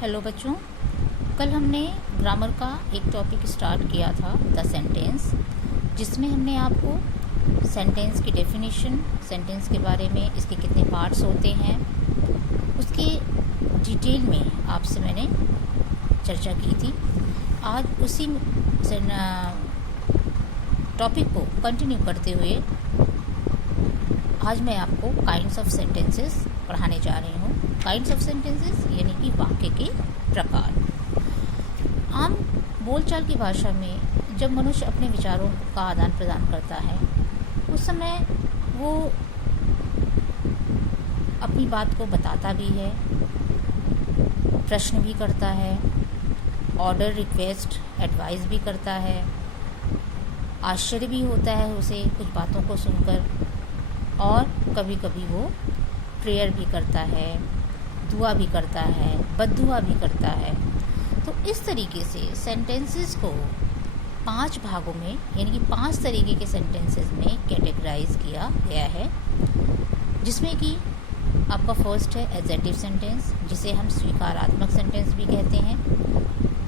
Hello बच्चों, कल हमने ग्रामर का एक टॉपिक स्टार्ट किया था, द सेंटेंस, जिसमें हमने आपको सेंटेंस की डेफिनेशन, सेंटेंस के बारे में, इसके कितने पार्ट्स होते हैं, उसके डिटेल में आपसे मैंने चर्चा की थी। आज उसी टॉपिक को कंटिन्यू करते हुए आज मैं आपको काइंड्स ऑफ सेंटेंसेस पढ़ाने जा रही हूँ। काइंड्स ऑफ सेंटेंसेस यानी कि वाक्य के प्रकार। आम बोलचाल की भाषा में जब मनुष्य अपने विचारों का आदान प्रदान करता है, उस समय वो अपनी बात को बताता भी है, प्रश्न भी करता है, ऑर्डर, रिक्वेस्ट, एडवाइस भी करता है, आश्चर्य भी होता है उसे कुछ बातों को सुनकर, और कभी कभी वो प्रेयर भी करता है, दुआ भी करता है, बद्दुआ भी करता है। तो इस तरीके से सेंटेंसेस को 5 भागों में यानी कि 5 तरीके के सेंटेंसेस में कैटेगराइज किया गया है, जिसमें कि आपका फर्स्ट है एडजेक्टिव सेंटेंस, जिसे हम स्वीकारात्मक सेंटेंस भी कहते हैं।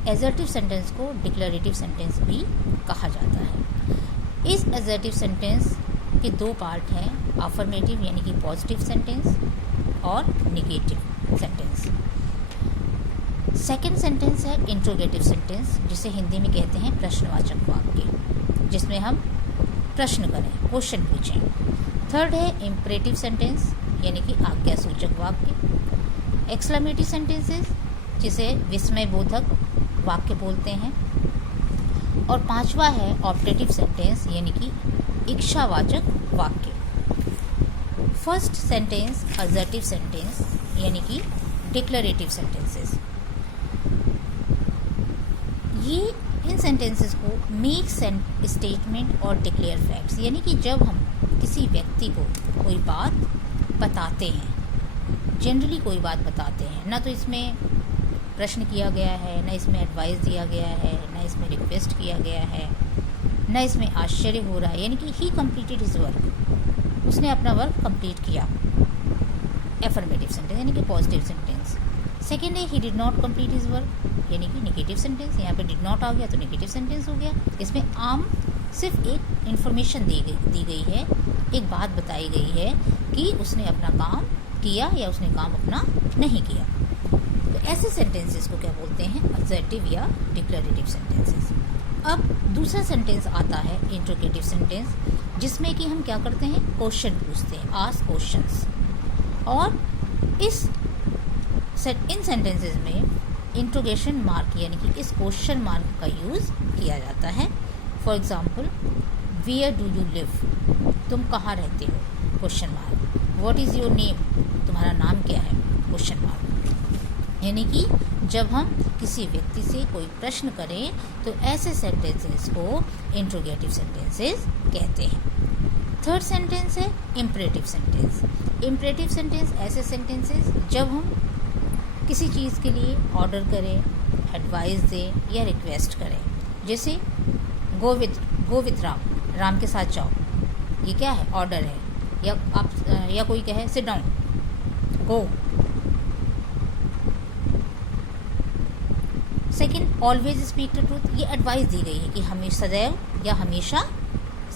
एडजेक्टिव सेंटेंस को डिक्लेरेटिव सेंटेंस भी कहा जाता है। इस एडजेक्टिव सेंटेंस के 2 पार्ट हैं, अफर्मेटिव यानी कि पॉजिटिव सेंटेंस और निगेटिव सेंटेंस। सेकंड सेंटेंस है इंट्रोगेटिव सेंटेंस, जिसे हिंदी में कहते हैं प्रश्नवाचक वाक्य, जिसमें हम प्रश्न करें, क्वेश्चन पूछें। थर्ड है इम्परेटिव सेंटेंस यानी कि आज्ञासूचक वाक्य। एक्सक्लेमेटरी सेंटेंसेस, जिसे विस्मयबोधक वाक्य बोलते हैं। और 5वां है ऑप्टेटिव सेंटेंस यानी कि इच्छावाचक वाक्य। फर्स्ट सेंटेंस असर्टिव सेंटेंस यानी कि डिक्लेरेटिव सेंटेंसेस। ये इन सेंटेंसेस को मेक स्टेटमेंट और डिक्लेयर फैक्ट्स, यानी कि जब हम किसी व्यक्ति को कोई बात बताते हैं, जनरली कोई बात बताते हैं, ना तो इसमें प्रश्न किया गया है, ना इसमें एडवाइस दिया गया है, ना इसमें रिक्वेस्ट किया गया है, ना इसमें आश्चर्य हो रहा है, यानी कि ही कंप्लीटेड हिज वर्क, उसने अपना वर्क कंप्लीट किया। एफर्मेटिव सेंटेंस यानी कि पॉजिटिव सेंटेंस। सेकेंड है he did not complete his work यानी कि नेगेटिव सेंटेंस। यहाँ पे डिड नॉट आ गया तो नेगेटिव सेंटेंस हो गया। इसमें आम सिर्फ एक इन्फॉर्मेशन दी गई है, एक बात बताई गई है कि उसने अपना काम किया या उसने काम अपना नहीं किया। तो ऐसे सेंटेंसेस को क्या बोलते हैं? असर्टिव या डिक्लेरेटिव सेंटेंसेस। अब दूसरा सेंटेंस आता है इंट्रोगेटिव सेंटेंस, जिसमें कि हम क्या करते हैं? क्वेश्चन पूछते हैं, आस्क क्वेश्चंस। और इन सेंटेंसेस में इंट्रोगेशन मार्क यानी कि इस क्वेश्चन मार्क का यूज़ किया जाता है। For example, where do you live, तुम कहाँ रहते हो? Question mark. What is your name, तुम्हारा नाम क्या है? Question mark. यानी कि जब हम किसी व्यक्ति से कोई प्रश्न करें तो ऐसे सेंटेंसेस को इंट्रोगेटिव सेंटेंसेस कहते हैं। थर्ड सेंटेंस है इम्परेटिव सेंटेंस। इम्परेटिव सेंटेंस ऐसे सेंटेंसेस जब हम किसी चीज़ के लिए ऑर्डर करें, एडवाइस दें या रिक्वेस्ट करें। जैसे गो विथ राम, राम के साथ जाओ, ये क्या है? ऑर्डर है। या कोई कहे sit down, go. Second, always speak the truth, ये एडवाइस दी गई है कि हमें सदैव या हमेशा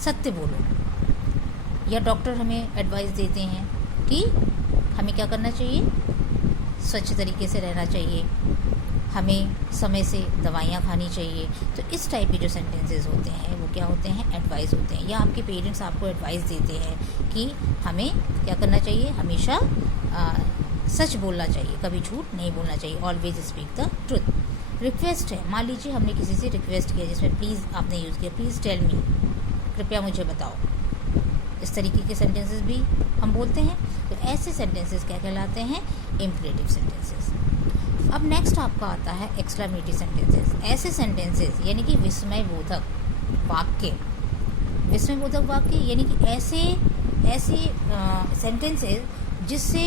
सत्य बोलो। या डॉक्टर हमें एडवाइस देते हैं कि हमें क्या करना चाहिए? स्वच्छ तरीके से रहना चाहिए, हमें समय से दवाइयाँ खानी चाहिए। तो इस टाइप के जो सेंटेंसेस होते हैं वो क्या होते हैं? एडवाइस होते हैं। या आपके पेरेंट्स आपको एडवाइस देते हैं कि हमें क्या करना चाहिए? हमेशा सच बोलना चाहिए, कभी झूठ नहीं बोलना चाहिए। Always speak the truth. Request है, मान लीजिए हमने किसी से रिक्वेस्ट किया, जिसमें प्लीज़ आपने यूज़ किया, प्लीज़ टेल मी, कृपया मुझे बताओ। इस तरीके के सेंटेंसेस भी हम बोलते हैं। तो ऐसे सेंटेंसेस क्या कहलाते हैं? Imperative sentences. अब नेक्स्ट आपका आता है एक्सक्लेमेटरी सेंटेंसेस। ऐसे सेंटेंसेस यानी कि विस्मयबोधक वाक्य। विस्मयबोधक वाक्य यानी कि ऐसे सेंटेंसेस जिससे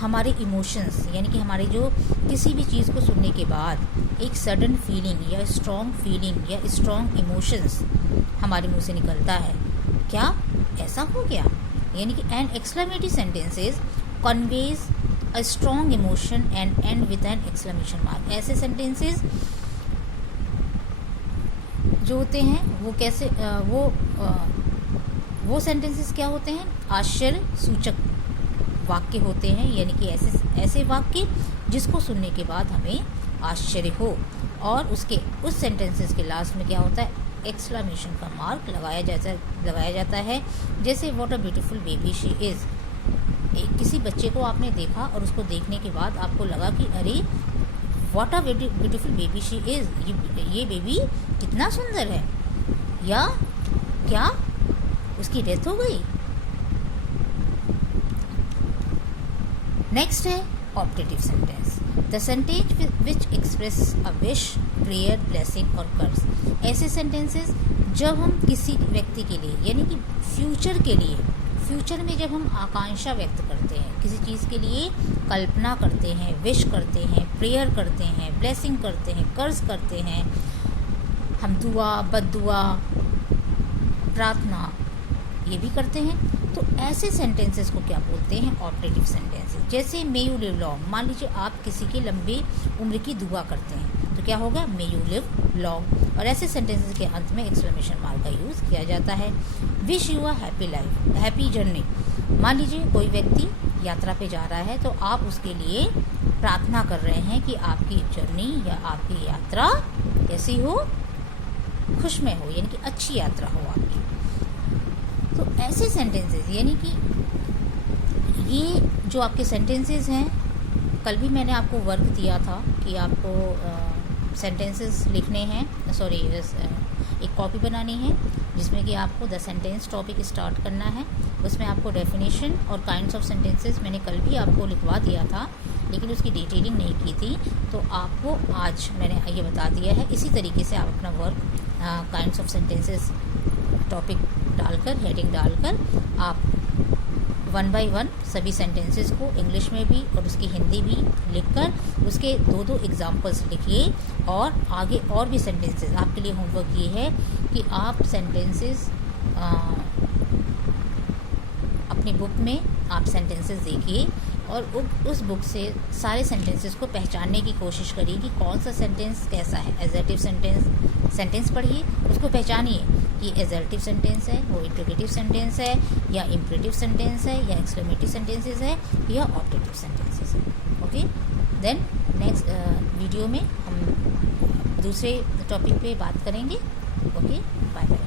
हमारे इमोशंस यानी कि हमारी जो किसी भी चीज़ को सुनने के बाद एक सडन फीलिंग या स्ट्रॉन्ग फीलिंग या स्ट्रॉन्ग इमोशंस हमारे मुंह से निकलता है। क्या ऐसा हो गया? यानी कि an exclamatory sentences conveys a strong emotion and end with an exclamation mark. ऐसे सेंटेंसेस जो होते हैं वो कैसे वो सेंटेंसेस क्या होते हैं, आश्चर्य सूचक वाक्य होते हैं, यानी कि ऐसे वाक्य जिसको सुनने के बाद हमें आश्चर्य हो, और उस सेंटेंसेस के लास्ट में क्या होता है, एक्सक्लेमेशन का मार्क लगाया जाता है। जैसे what a beautiful baby she is. किसी बच्चे को आपने देखा और उसको देखने के बाद आपको लगा कि अरे what a beautiful baby she is, ये बेबी कितना सुंदर है, या क्या उसकी डेथ हो गई। नेक्स्ट है optative sentence, the sentence which express a wish, prayer, blessing और कर्स। ऐसे सेंटेंसेस जब हम किसी व्यक्ति के लिए, यानी कि फ्यूचर में जब हम आकांक्षा व्यक्त करते हैं, किसी चीज़ के लिए कल्पना करते हैं, विश करते हैं, प्रेयर करते हैं, ब्लेसिंग करते हैं, कर्ज करते हैं, हम दुआ, बद्दुआ, प्रार्थना ये भी करते हैं, तो ऐसे सेंटेंसेस को क्या बोलते हैं, ऑप्टेटिव सेंटेंसेस। जैसे मे यू लिव लॉन्ग, मान लीजिए आप किसी की लंबी उम्र की दुआ करते हैं, तो क्या होगा, मे यू लिव लॉन्ग। और ऐसे सेंटेंसेस के अंत में एक्सक्लेमेशन मार्क का यूज़ किया जाता है। Wish you a happy life, happy journey. मान लीजिए कोई व्यक्ति यात्रा पे जा रहा है, तो आप उसके लिए प्रार्थना कर रहे हैं कि आपकी जर्नी या आपकी यात्रा कैसी हो, खुशमय हो, यानी कि अच्छी यात्रा हो आपकी। तो ऐसे सेंटेंसेस, यानी कि ये जो आपके सेंटेंसेस हैं, कल भी मैंने आपको वर्क दिया था कि आपको सेंटेंसेस लिखने हैं, एक कॉपी बनानी है जिसमें कि आपको द सेंटेंस टॉपिक स्टार्ट करना है। उसमें आपको डेफिनेशन और काइंड्स ऑफ सेंटेंसेस मैंने कल भी आपको लिखवा दिया था, लेकिन उसकी डिटेलिंग नहीं की थी, तो आपको आज मैंने ये बता दिया है। इसी तरीके से आप अपना work kinds of sentences topic डालकर, हेडिंग डालकर, आप 1 बाय 1 सभी सेंटेंसेस को इंग्लिश में भी और उसकी हिंदी भी लिखकर उसके 2-2 एग्जाम्पल्स लिखिए। और आगे और भी सेंटेंसेस, आपके लिए होमवर्क ये है कि आप सेंटेंसेस अपनी बुक में आप सेंटेंसेस देखिए और उस बुक से सारे सेंटेंसेस को पहचानने की कोशिश करिए कि कौन सा सेंटेंस कैसा है। एडजेक्टिव सेंटेंस पढ़िए, उसको पहचानिए कि एडजेक्टिव सेंटेंस है, वो इंट्रोगेटिव सेंटेंस है, या इम्परेटिव सेंटेंस है, या एक्सक्लेमेटिव सेंटेंसेस है, या ऑप्टेटिव सेंटेंसेस है। ओके, देन नेक्स्ट वीडियो में हम दूसरे टॉपिक पे बात करेंगे। Okay, bye bye.